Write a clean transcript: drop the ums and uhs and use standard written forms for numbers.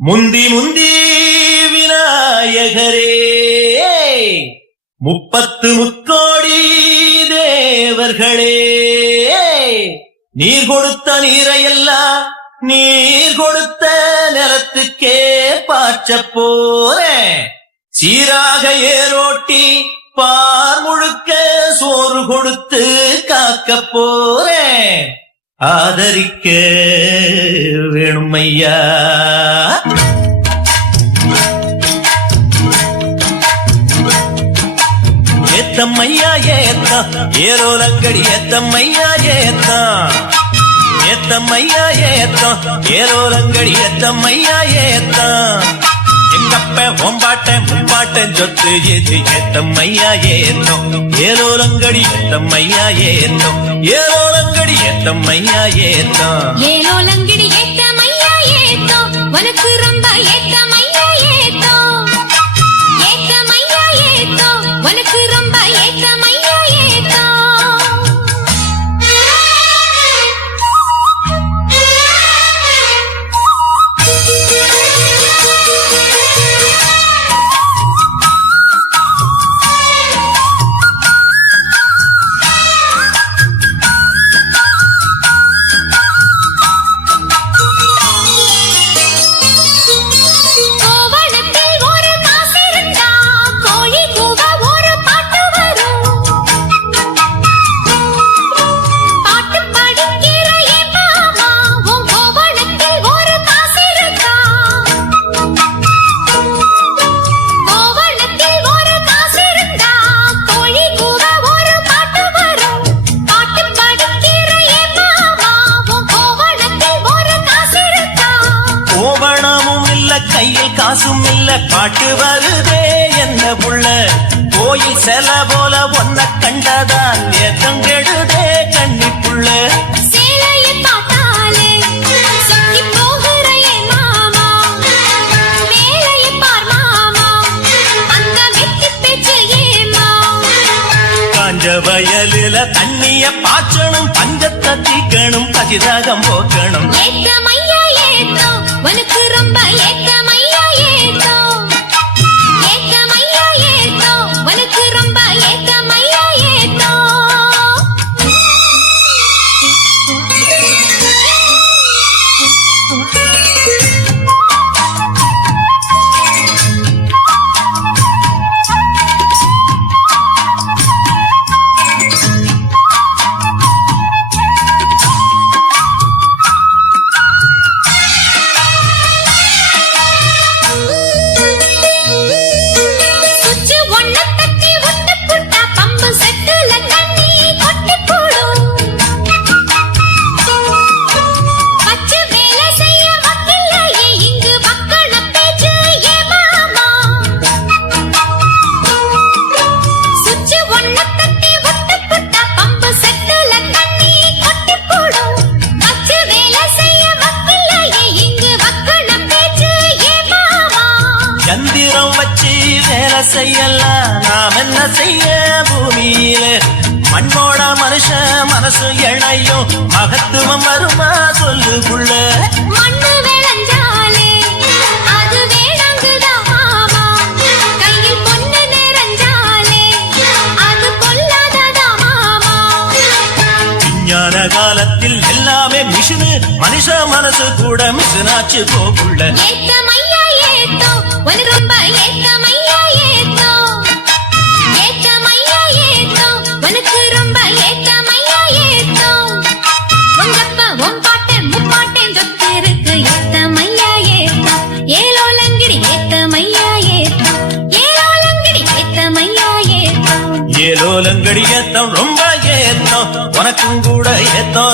முந்தி முந்தி விநாயகரே முப்பத்து முக்கோடி தேவர்களே நீர் கொடுத்த நீரையெல்லாம் நீர் கொடுத்த நிலத்துக்கே பாய்ச்ச போறேன். சீராக ஏரோட்டி பார் முழுக்க சோறு கொடுத்து காக்க போறேன். ஆதரிக்க வேணும் ஐயா. ஏத்தம்மையா ஏத்தம் ஏரோலங்கடி ஏத்தம்மையா ஏத்தம் ஏத்தம்மையா ஏத்தம் ஏரோலங்கடி ஏத்தம்மையா ஏத்தம் எங்கப்ப ஒம்பாட்ட முப்பாட்டன் சொத்து ஏத்து ஏத்தம்மையா ஏத்தம் ஏரோலங்கடி ஏத்தம்மையா ஏத்தம் ஏரோலங்கடி ஏத்தம்மையா ஏத்தம் ஏரோலங்கடி ஏத்தம்மையா ஏத்தம் உனக்கு ரொம்ப ஏத்தம்மையா ஏத்தம் ஏத்தம்மையா ஏத்தம் உனக்கு ரொம்ப ஏத்தம்மையா ஏத்தம். கையில் காசும் இல்ல காட்டு வருதே என்ன புள்ள கோயில் செல போல ஒன்ன கண்டதான் ஏத்தம் கெடுதே கண்ணி புள்ள. சேலையை பார்த்தாலே சுத்தி போகிற என் மாமா வேலையை பார் மாமா அந்த வெட்டி பேச்சு ஏமா. காஞ்ச வயலில தண்ணிய பாய்ச்சணும் பஞ்சத்தை தீக்கணும் பதிராகம் போக்கணும். ஏத்தமையா ஏத்தம் உனக்கு ரொம்ப ஏத்தமையா ஏத்தம் ஏத்தமையா ஏத்தம் உனக்கு ரொம்ப ஏத்தமையா ஏத்தம். சந்திரம் வச்சு வேலை செய்யலாம் நாம் என்ன செய்ய பூமியில மண்ணோட மனுஷன் மனசு இணையும் மகத்துவம் வருமா சொல்லுக்குள்ள. மண்ணு விளைஞ்சாலே அது வேணாங்குதான் மாமா கையில் பொண்ணு நிறைஞ்சாலே அது பொல்லாததா மாமா. விஞ்ஞான காலத்தில் எல்லாமே மிஷினு மனுஷ மனசு கூட மிஷினாச்சு போக்குள்ள. ஏத்தமையா ஏத்தம் உனக்கு ரொம்ப ஏத்தமையா ஏத்தம் ஏத்தமையா ஏத்தம் உனக்கு ரொம்ப ஏத்தமையா ஏத்தம். உங்கப்ப ஒம்பாட்டன் முப்பாட்டன் சொத்து இருக்கு ஏத்தமையா ஏத்தம் ஏலோலங்கடி ஏத்தமையா ஏத்தம் ஏலோலங்கடி ஏத்தமையா ஏத்தம். ஏலோலங்கடி ஏத்தம் ரொம்ப ஏத்தம் உனக்கும் கூட ஏத்தம்